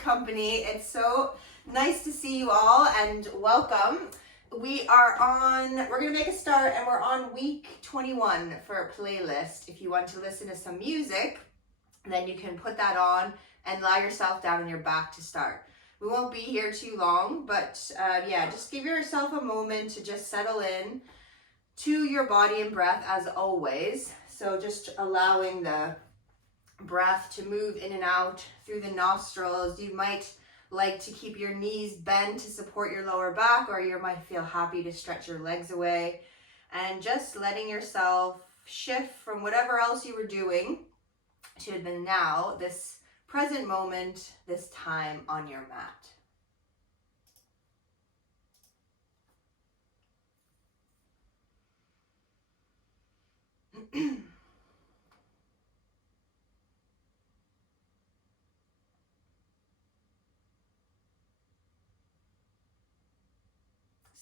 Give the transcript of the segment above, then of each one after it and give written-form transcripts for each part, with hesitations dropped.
company. It's so nice to see you all and welcome. We're gonna make a start and we're on week 21 for a playlist. If you want to listen to some music, then you can put that on and lie yourself down on your back to start. We won't be here too long, but just give yourself a moment to just settle in to your body and breath as always. So just allowing the breath to move in and out through the nostrils. You might like to keep your knees bent to support your lower back, or you might feel happy to stretch your legs away, and just letting yourself shift from whatever else you were doing to the now, this present moment, this time on your mat.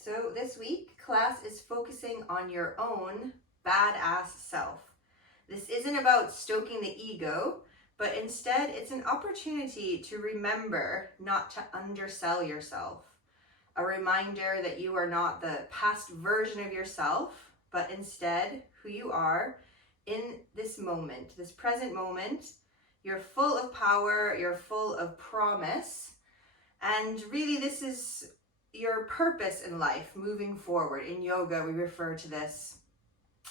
So this week, class is focusing on your own badass self. This isn't about stoking the ego, but instead it's an opportunity to remember not to undersell yourself. A reminder that you are not the past version of yourself, but instead who you are in this moment, this present moment. You're full of power, you're full of promise, and really this is your purpose in life moving forward. In yoga, we refer to this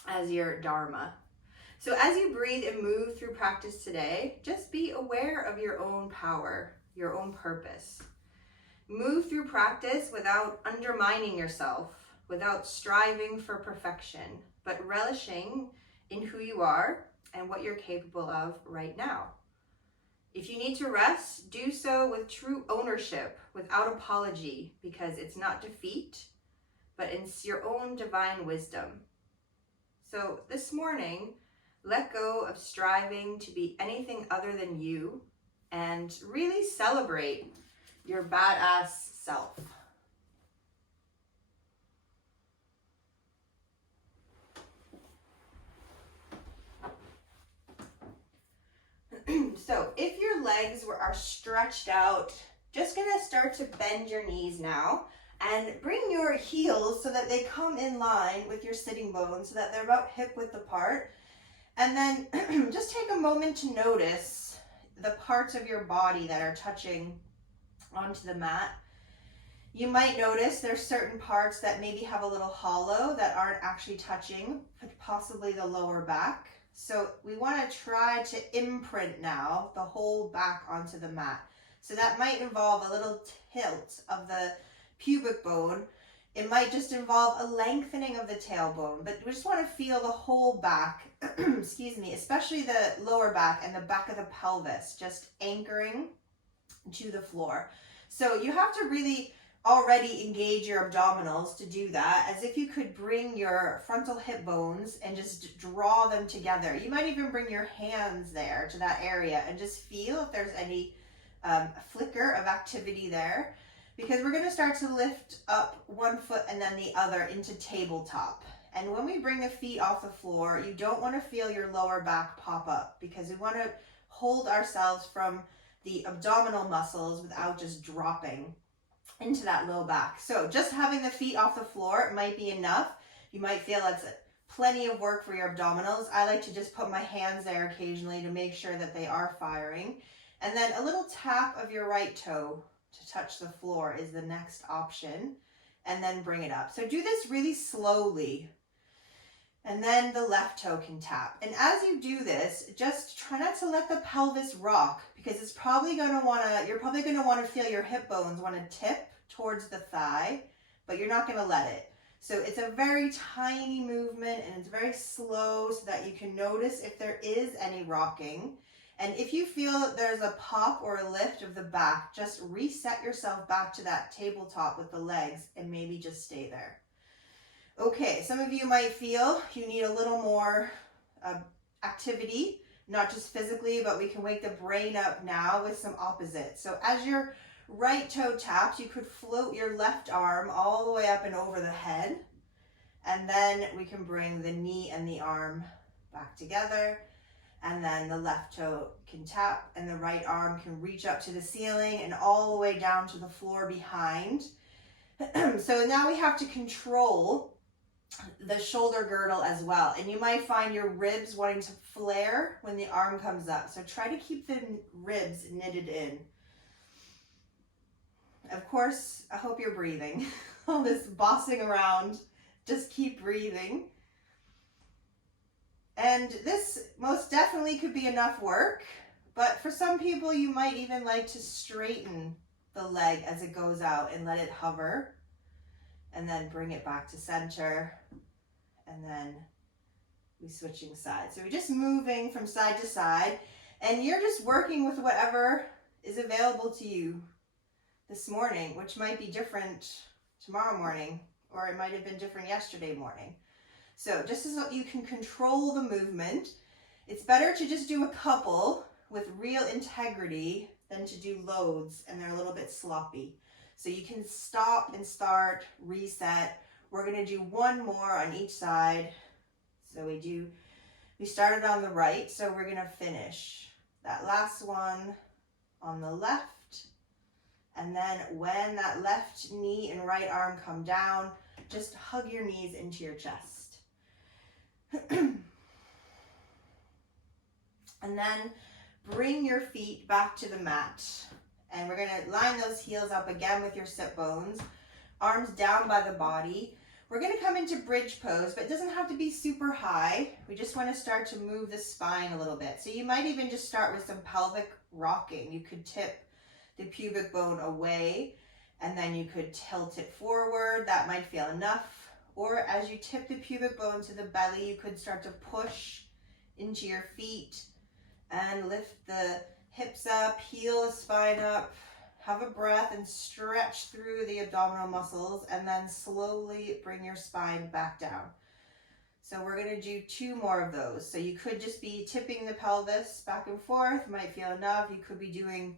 as your dharma. So as you breathe and move through practice today, just be aware of your own power, your own purpose. Move through practice without undermining yourself, without striving for perfection, but relishing in who you are and what you're capable of right now. If you need to rest, do so with true ownership, without apology, because it's not defeat, but it's your own divine wisdom. So this morning, let go of striving to be anything other than you and really celebrate your badass self. So if your legs are stretched out, just gonna start to bend your knees now and bring your heels so that they come in line with your sitting bones so that they're about hip width apart. And then just take a moment to notice the parts of your body that are touching onto the mat. You might notice there's certain parts that maybe have a little hollow that aren't actually touching, possibly the lower back. So we want to try to imprint now the whole back onto the mat. So that might involve a little tilt of the pubic bone. It might just involve a lengthening of the tailbone, but we just want to feel the whole back, excuse me, especially the lower back and the back of the pelvis, just anchoring to the floor. So you have to really already engage your abdominals to do that, as if you could bring your frontal hip bones and just draw them together. You might even bring your hands there to that area and just feel if there's any flicker of activity there, because we're going to start to lift up one foot and then the other into tabletop. And when we bring the feet off the floor, you don't want to feel your lower back pop up, because we want to hold ourselves from the abdominal muscles without just dropping into that low back. So just having the feet off the floor might be enough. You might feel that's plenty of work for your abdominals. I like to just put my hands there occasionally to make sure that they are firing. And then a little tap of your right toe to touch the floor is the next option, and then bring it up. So do this really slowly, and then the left toe can tap. And as you do this, just try not to let the pelvis rock, because it's probably going to want to, you're probably going to want to feel your hip bones want to tip towards the thigh, but you're not going to let it. So it's a very tiny movement, and it's very slow so that you can notice if there is any rocking. And if you feel there's a pop or a lift of the back, just reset yourself back to that tabletop with the legs and maybe just stay there. Okay, some of you might feel you need a little more activity, not just physically, but we can wake the brain up now with some opposites. So as your right toe taps, you could float your left arm all the way up and over the head. And then we can bring the knee and the arm back together. And then the left toe can tap and the right arm can reach up to the ceiling and all the way down to the floor behind. So now we have to control the shoulder girdle as well. And you might find your ribs wanting to flare when the arm comes up. So try to keep the ribs knitted in. Of course, I hope you're breathing. All this bossing around, just keep breathing. And this most definitely could be enough work, but for some people you might even like to straighten the leg as it goes out and let it hover, and then bring it back to center, and then we switching sides. So we're just moving from side to side, and you're just working with whatever is available to you this morning, which might be different tomorrow morning, or it might have been different yesterday morning. So just so you can control the movement, it's better to just do a couple with real integrity than to do loads and they're a little bit sloppy. So you can stop and start, reset. We're gonna do one more on each side. So we started on the right, so we're gonna finish that last one on the left. And then when that left knee and right arm come down, just hug your knees into your chest. And then bring your feet back to the mat. And we're gonna line those heels up again with your sit bones, arms down by the body. We're gonna come into bridge pose, but it doesn't have to be super high. We just wanna start to move the spine a little bit. So you might even just start with some pelvic rocking. You could tip the pubic bone away, and then you could tilt it forward. That might feel enough. Or as you tip the pubic bone to the belly, you could start to push into your feet and lift the hips up, heel the spine up, have a breath and stretch through the abdominal muscles, and then slowly bring your spine back down. So we're gonna do 2 more of those. So you could just be tipping the pelvis back and forth, might feel enough. You could be doing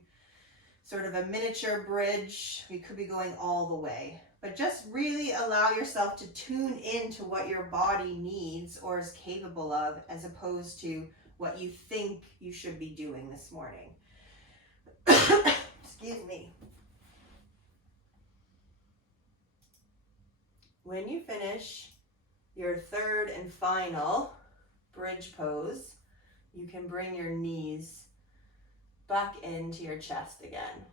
sort of a miniature bridge. We could be going all the way. But just really allow yourself to tune into what your body needs or is capable of, as opposed to what you think you should be doing this morning. Excuse me. When you finish your third and final bridge pose, you can bring your knees back into your chest again.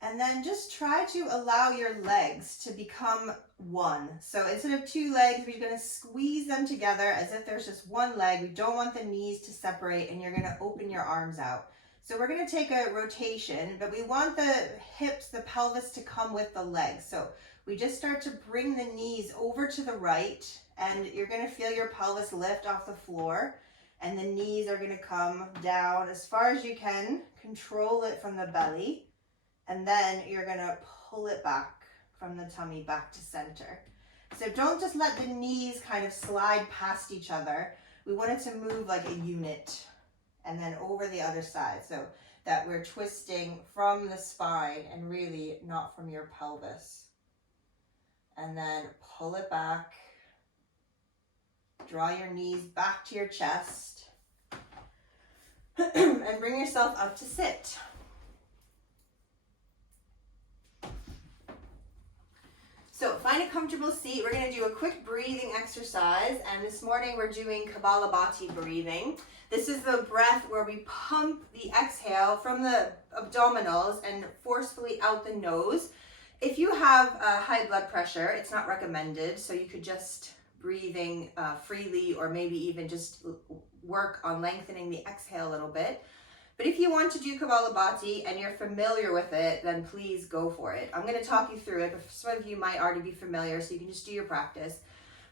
And then just try to allow your legs to become one. So instead of 2 legs, we're going to squeeze them together as if there's just one leg. We don't want the knees to separate, and you're going to open your arms out. So we're going to take a rotation, but we want the hips, the pelvis to come with the legs. So we just start to bring the knees over to the right, and you're going to feel your pelvis lift off the floor, and the knees are going to come down as far as you can. Control it from the belly. And then you're gonna pull it back from the tummy back to center. So don't just let the knees kind of slide past each other. We want it to move like a unit, and then over the other side, so that we're twisting from the spine and really not from your pelvis. And then pull it back. Draw your knees back to your chest. And bring yourself up to sit. So find a comfortable seat. We're going to do a quick breathing exercise, and this morning we're doing Kapalabhati breathing. This is the breath where we pump the exhale from the abdominals and forcefully out the nose. If you have high blood pressure, it's not recommended, so you could just breathing freely, or maybe even just work on lengthening the exhale a little bit. But if you want to do Kapalabhati and you're familiar with it, then please go for it. I'm going to talk you through it, but some of you might already be familiar, so you can just do your practice.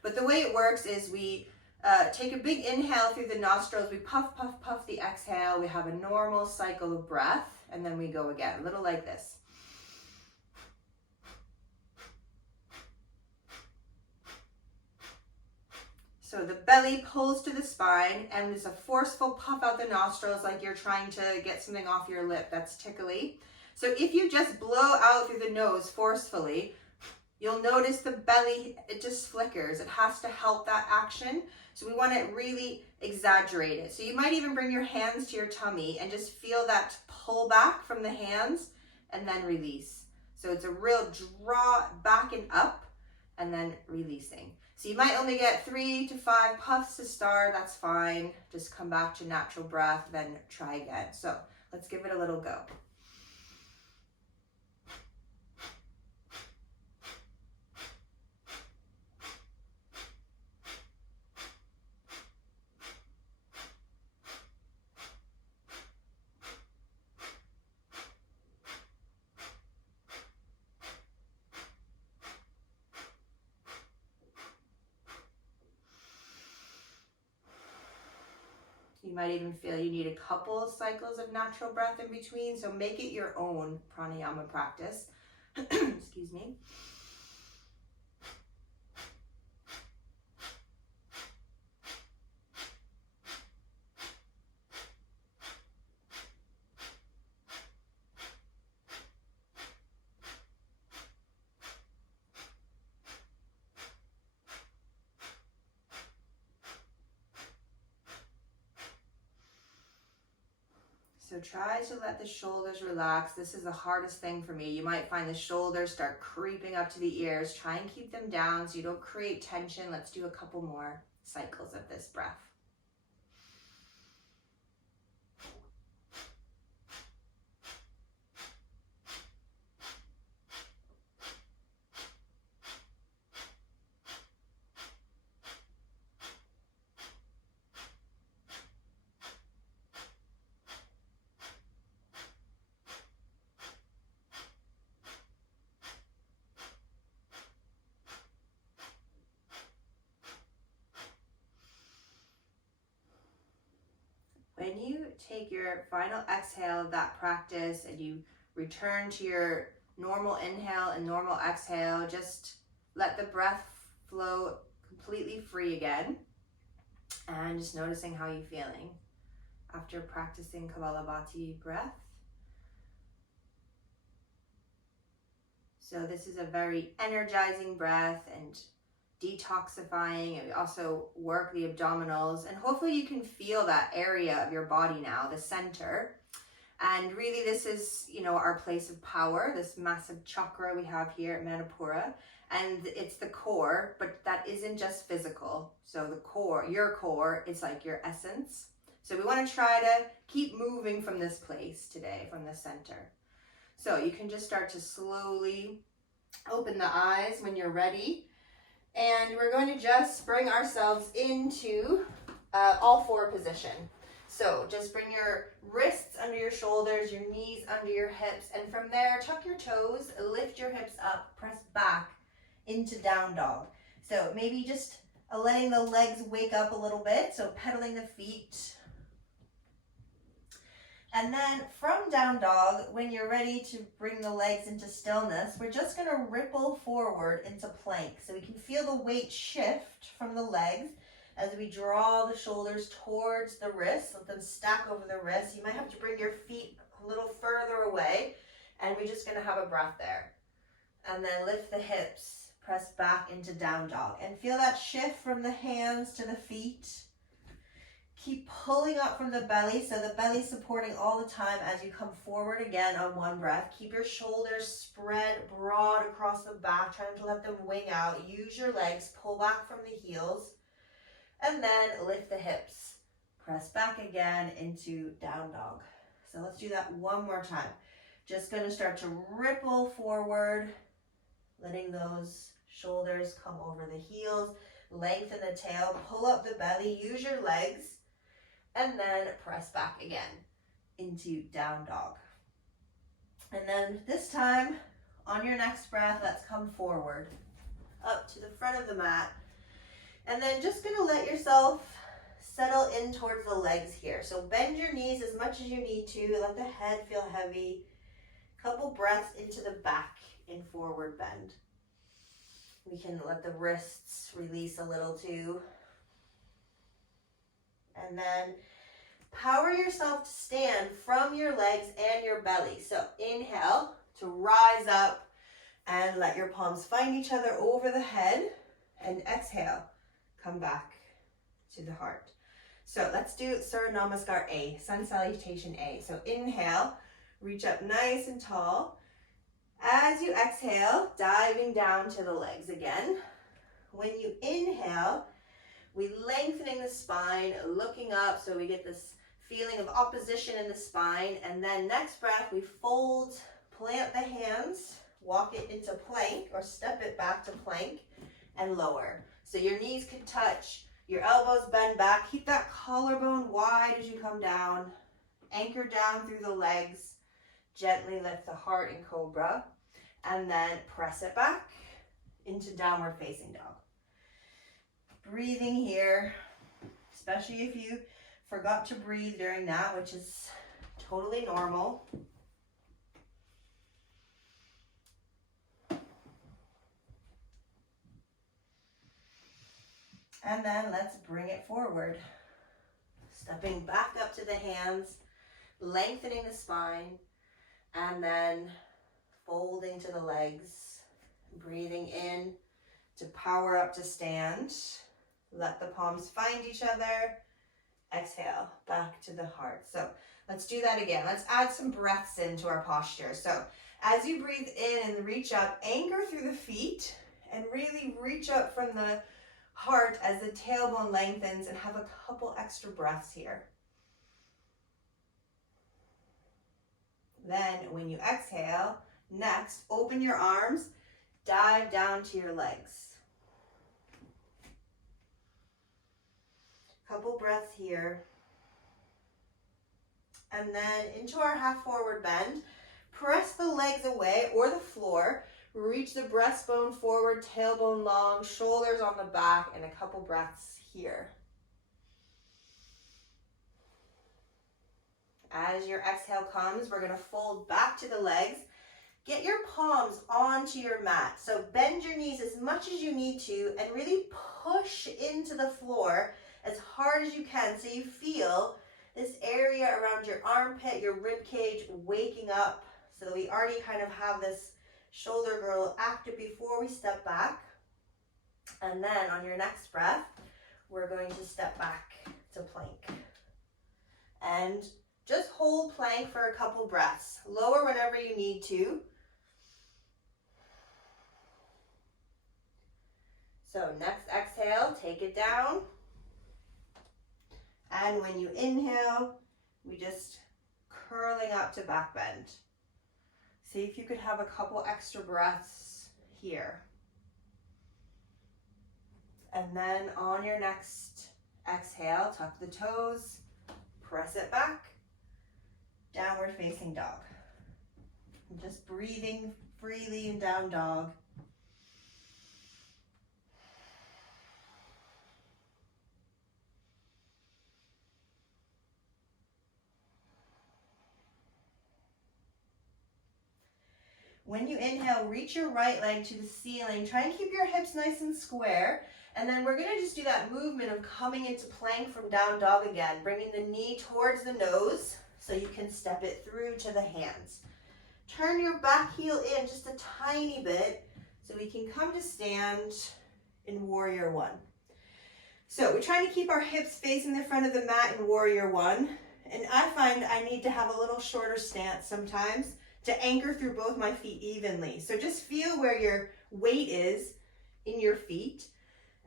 But the way it works is we take a big inhale through the nostrils, we puff, puff, puff the exhale, we have a normal cycle of breath, and then we go again, a little like this. So the belly pulls to the spine, and there's a forceful puff out the nostrils like you're trying to get something off your lip that's tickly. So if you just blow out through the nose forcefully, You'll notice the belly, it just flickers. It has to help that action. So we want to really exaggerate it. So you might even bring your hands to your tummy and just feel that pull back from the hands and then release. So it's a real draw back and up and then releasing. So you might only get 3 to 5 puffs to start. That's fine. Just come back to natural breath, then try again. So let's give it a little go. You might even feel you need a couple of cycles of natural breath in between, so make it your own pranayama practice. Excuse me. So try to let the shoulders relax. This is the hardest thing for me. You might find the shoulders start creeping up to the ears. Try and keep them down so you don't create tension. Let's do a couple more cycles of this breath. When you take your final exhale of that practice and you return to your normal inhale and normal exhale, just let the breath flow completely free again. And just noticing how you're feeling after practicing Kapalabhati breath. So this is a very energizing breath and detoxifying, and we also work the abdominals, and hopefully you can feel that area of your body now, the center. And really this is, our place of power, this massive chakra we have here at Manipura, and it's the core, but that isn't just physical. So the core, your core, is like your essence. So we want to try to keep moving from this place today, from the center. So you can just start to slowly open the eyes when you're ready. And we're going to just bring ourselves into all four position. So just bring your wrists under your shoulders, your knees under your hips, and from there, tuck your toes, lift your hips up, press back into down dog. So maybe just letting the legs wake up a little bit, so pedaling the feet. And then from down dog, when you're ready to bring the legs into stillness, we're just going to ripple forward into plank. So we can feel the weight shift from the legs as we draw the shoulders towards the wrists. Let them stack over the wrists. You might have to bring your feet a little further away, and we're just going to have a breath there. And then lift the hips, press back into down dog, and feel that shift from the hands to the feet. Keep pulling up from the belly, so the belly supporting all the time as you come forward again on one breath. Keep your shoulders spread broad across the back, trying to let them wing out. Use your legs, pull back from the heels, and then lift the hips. Press back again into down dog. So let's do that one more time. Just going to start to ripple forward, letting those shoulders come over the heels, lengthen the tail, pull up the belly, use your legs, and then press back again into down dog. And then this time, on your next breath, let's come forward, up to the front of the mat. And then just gonna let yourself settle in towards the legs here. So bend your knees as much as you need to, let the head feel heavy. Couple breaths into the back in forward bend. We can let the wrists release a little too. And then power yourself to stand from your legs and your belly. So inhale to rise up And let your palms find each other over the head. And exhale, come back to the heart. So let's do Surya Namaskar A, Sun Salutation A. So inhale, reach up nice and tall. As you exhale, diving down to the legs again. When you inhale, we lengthening the spine, looking up so we get this feeling of opposition in the spine. And then next breath, we fold, plant the hands, walk it into plank or step it back to plank and lower. So your knees can touch, your elbows bend back. Keep that collarbone wide as you come down. Anchor down through the legs. Gently lift the heart in cobra. And then press it back into downward facing dog. Breathing here, especially if you forgot to breathe during that, which is totally normal. And then let's bring it forward. Stepping back up to the hands, lengthening the spine, and then folding to the legs. Breathing in to power up to stand. Let the palms find each other. Exhale, back to the heart. So let's do that again. Let's add some breaths into our posture. So as you breathe in and reach up, anchor through the feet and really reach up from the heart as the tailbone lengthens, and have a couple extra breaths here. Then when you exhale, next, open your arms, dive down to your legs. Couple breaths here. And then into our half forward bend, press the legs away or the floor. Reach the breastbone forward, tailbone long, shoulders on the back, and a couple breaths here. As your exhale comes, we're going to fold back to the legs. Get your palms onto your mat. So bend your knees as much as you need to and really push into the floor as hard as you can so you feel this area around your armpit, your rib cage waking up, so that we already kind of have this shoulder girdle active before we step back. And then on your next breath, we're going to step back to plank. And just hold plank for a couple breaths. Lower whenever you need to. So next exhale, take it down. And when you inhale, we just curling up to back bend. See if you could have a couple extra breaths here. And then on your next exhale, tuck the toes, press it back, downward facing dog. And just breathing freely in down dog. When you inhale, reach your right leg to the ceiling. Try and keep your hips nice and square. And then we're gonna just do that movement of coming into plank from down dog again, bringing the knee towards the nose so you can step it through to the hands. Turn your back heel in just a tiny bit so we can come to stand in Warrior One. So we're trying to keep our hips facing the front of the mat in Warrior One. And I find I need to have a little shorter stance sometimes to anchor through both my feet evenly. So just feel where your weight is in your feet.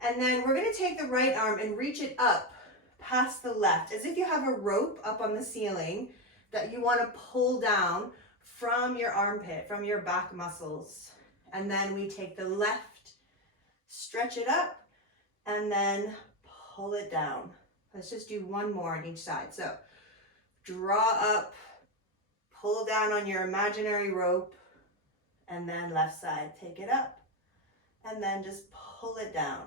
And then we're gonna take the right arm and reach it up past the left, as if you have a rope up on the ceiling that you wanna pull down from your armpit, from your back muscles. And then we take the left, stretch it up, and then pull it down. Let's just do one more on each side. So draw up, pull down on your imaginary rope, and then left side, take it up, and then just pull it down.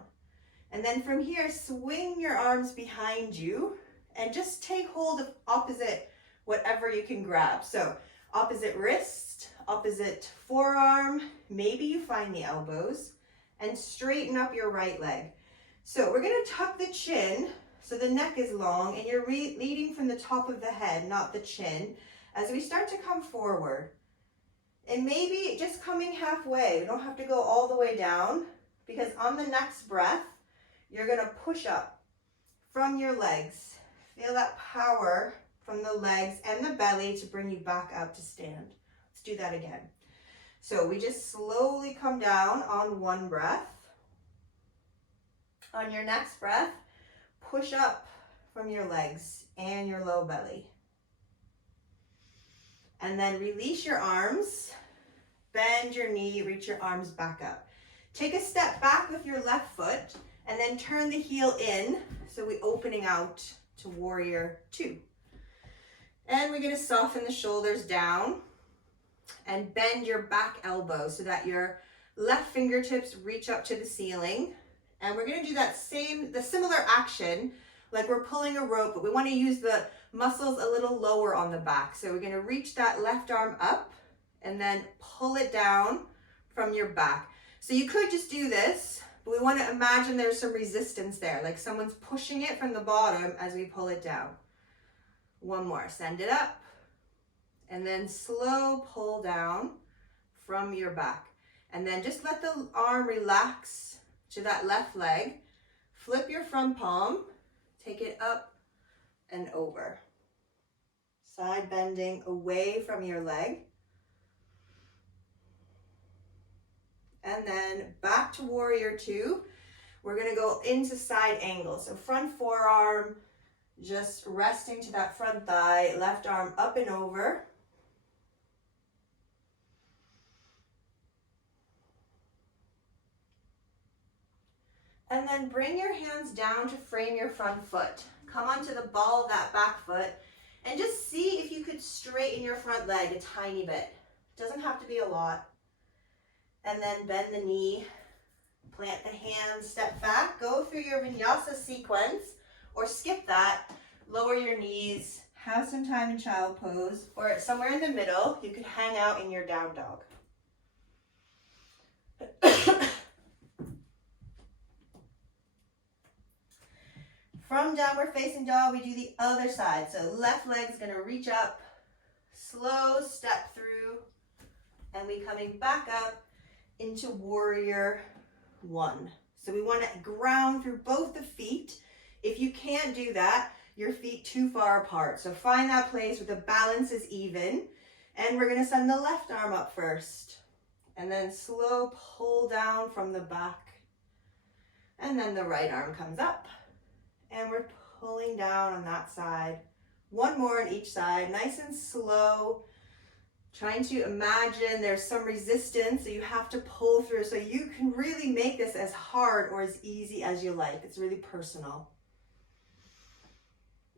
And then from here, swing your arms behind you and just take hold of opposite whatever you can grab. So opposite wrist, opposite forearm, maybe you find the elbows, and straighten up your right leg. So we're gonna tuck the chin so the neck is long and you're leading from the top of the head, not the chin. As we start to come forward, And maybe just coming halfway. We don't have to go all the way down, because on the next breath, you're gonna push up from your legs. Feel that power from the legs and the belly to bring you back up to stand. Let's do that again. So we just slowly come down on one breath. On your next breath, push up from your legs and your low belly. And then release your arms, bend your knee, reach your arms back up. Take a step back with your left foot and then turn the heel in, so we're opening out to warrior two. And we're gonna soften the shoulders down and bend your back elbow so that your left fingertips reach up to the ceiling. And we're gonna do the similar action like we're pulling a rope, but we wanna use the muscles a little lower on the back. So we're gonna reach that left arm up and then pull it down from your back. So you could just do this, but we wanna imagine there's some resistance there, like someone's pushing it from the bottom as we pull it down. One more, send it up, and then slow pull down from your back. And then just let the arm relax to that left leg. Flip your front palm, take it up and over. Side bending away from your leg. And then back to warrior two. We're gonna go into side angle. So front forearm, just resting to that front thigh, left arm up and over. And then bring your hands down to frame your front foot. Come onto the ball of that back foot and just see if you could straighten your front leg a tiny bit. Doesn't have to be a lot. And then bend the knee, plant the hands, step back, go through your vinyasa sequence, or skip that, lower your knees, have some time in child pose, or somewhere in the middle, you could hang out in your down dog. From downward facing dog, we do the other side. So left leg's gonna reach up, slow step through, and we coming back up into warrior one. So we wanna ground through both the feet. If you can't do that, your feet too far apart. So find that place where the balance is even. And we're gonna send the left arm up first. And then slow pull down from the back. And then the right arm comes up. And we're pulling down on that side. One more on each side, nice and slow. Trying to imagine there's some resistance, so you have to pull through. So you can really make this as hard or as easy as you like. It's really personal.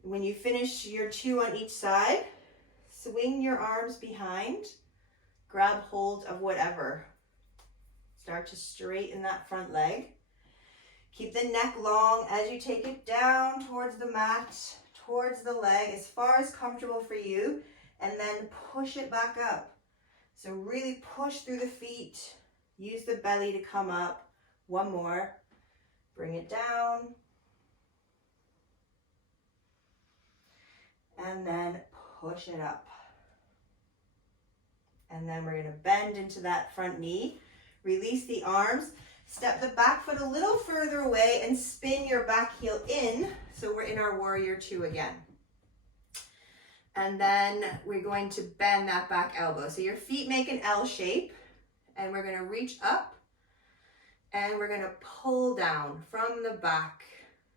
When you finish your two on each side, swing your arms behind, grab hold of whatever. Start to straighten that front leg. Keep the neck long as you take it down towards the mat, towards the leg, as far as comfortable for you, and then push it back up. So really push through the feet, use the belly to come up. One more, bring it down. And then push it up. And then we're gonna bend into that front knee, release the arms, step the back foot a little further away and spin your back heel in. So we're in our warrior two again. And then we're going to bend that back elbow. So your feet make an L shape and we're gonna reach up and we're gonna pull down from the back,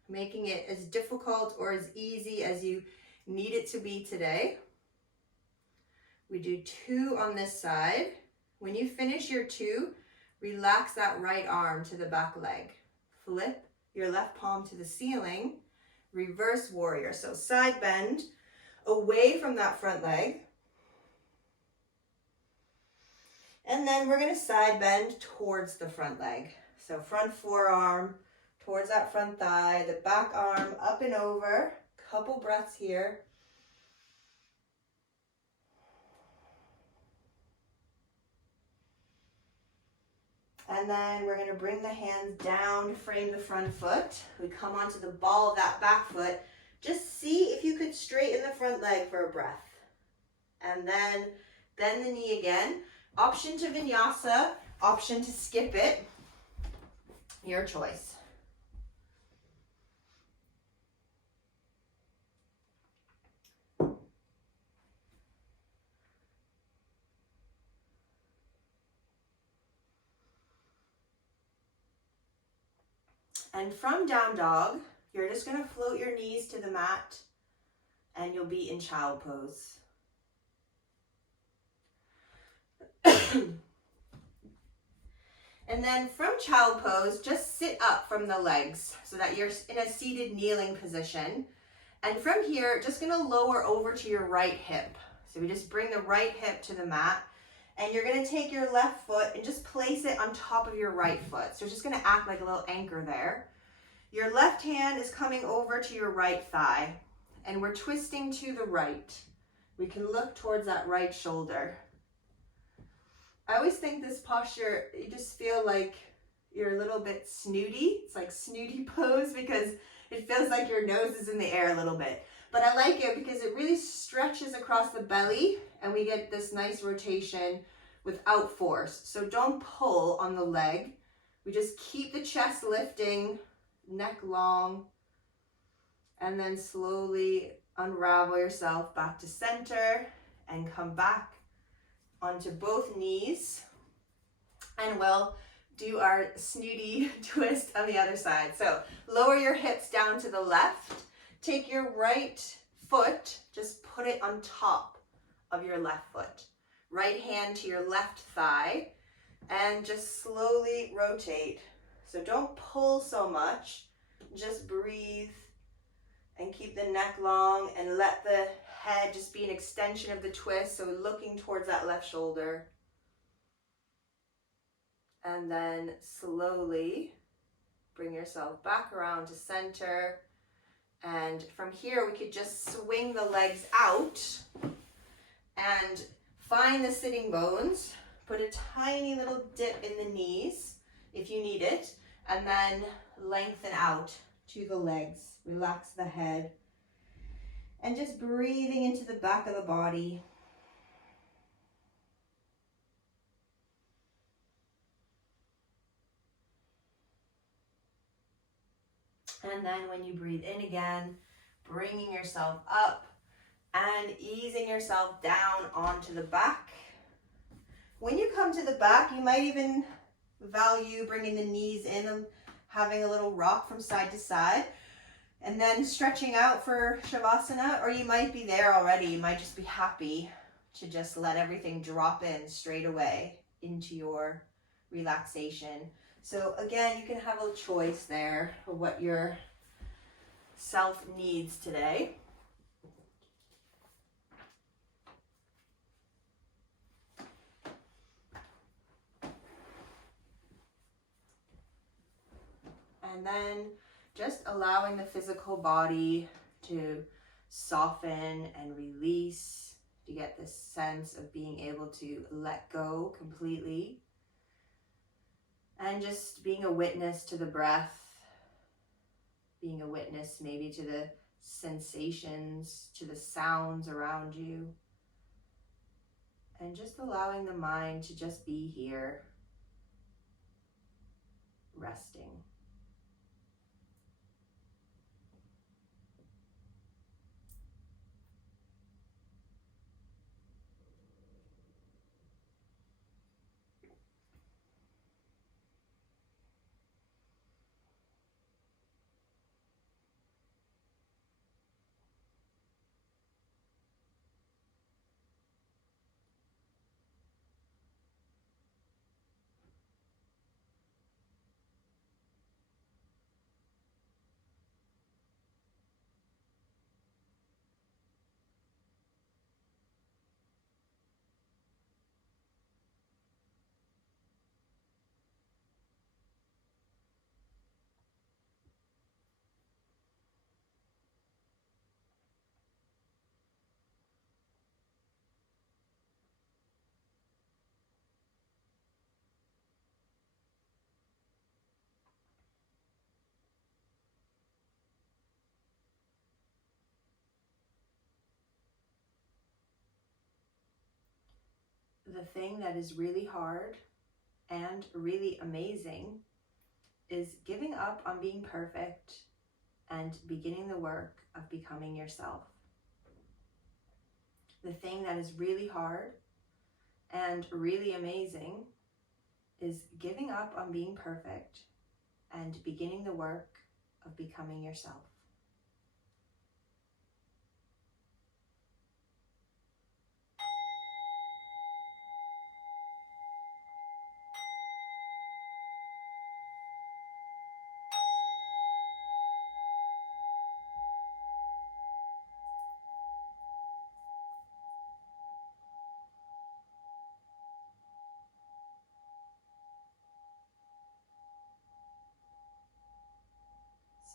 making it as difficult or as easy as you need it to be today. We do two on this side. When you finish your two, relax that right arm to the back leg. Flip your left palm to the ceiling, reverse warrior. So side bend away from that front leg. And then we're gonna side bend towards the front leg. So front forearm towards that front thigh, the back arm up and over. Couple breaths here. And then we're gonna bring the hands down, frame the front foot. We come onto the ball of that back foot. Just see if you could straighten the front leg for a breath. And then bend the knee again. Option to vinyasa, option to skip it, your choice. And from down dog, you're just going to float your knees to the mat and you'll be in child pose. And then from child pose, just sit up from the legs so that you're in a seated kneeling position. And from here, just going to lower over to your right hip. So we just bring the right hip to the mat. And you're going to take your left foot and just place it on top of your right foot. So it's just going to act like a little anchor there. Your left hand is coming over to your right thigh. And we're twisting to the right. We can look towards that right shoulder. I always think this posture, you just feel like you're a little bit snooty. It's like snooty pose because it feels like your nose is in the air a little bit. But I like it because it really stretches across the belly and we get this nice rotation without force. So don't pull on the leg. We just keep the chest lifting, neck long, and then slowly unravel yourself back to center and come back onto both knees. And we'll do our snooty twist on the other side. So lower your hips down to the left. Take your right foot, just put it on top of your left foot. Right hand to your left thigh and just slowly rotate. So don't pull so much, just breathe and keep the neck long and let the head just be an extension of the twist. So looking towards that left shoulder. And then slowly bring yourself back around to center. And from here, we could just swing the legs out and find the sitting bones. Put a tiny little dip in the knees if you need it. And then lengthen out to the legs. Relax the head. And just breathing into the back of the body. And then when you breathe in again, bringing yourself up and easing yourself down onto the back. When you come to the back, you might even value bringing the knees in and having a little rock from side to side. And then stretching out for Shavasana, or you might be there already. You might just be happy to just let everything drop in straight away into your relaxation. So again, you can have a choice there of what your self needs today. And then just allowing the physical body to soften and release, to get this sense of being able to let go completely. And just being a witness to the breath, being a witness maybe to the sensations, to the sounds around you. And just allowing the mind to just be here, resting. the thing that is really hard and really amazing is giving up on being perfect and beginning the work of becoming yourself. The thing that is really hard and really amazing is giving up on being perfect and beginning the work of becoming yourself.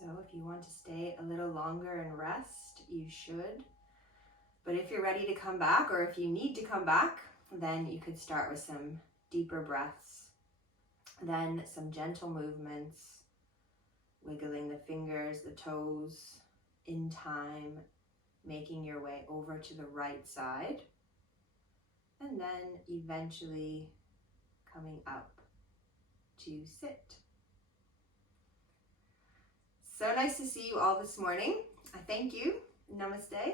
So if you want to stay a little longer and rest, you should. But if you're ready to come back, or if you need to come back, then you could start with some deeper breaths, then some gentle movements, wiggling the fingers, the toes in time, making your way over to the right side, and then eventually coming up to sit. So nice to see you all this morning. I thank you. Namaste.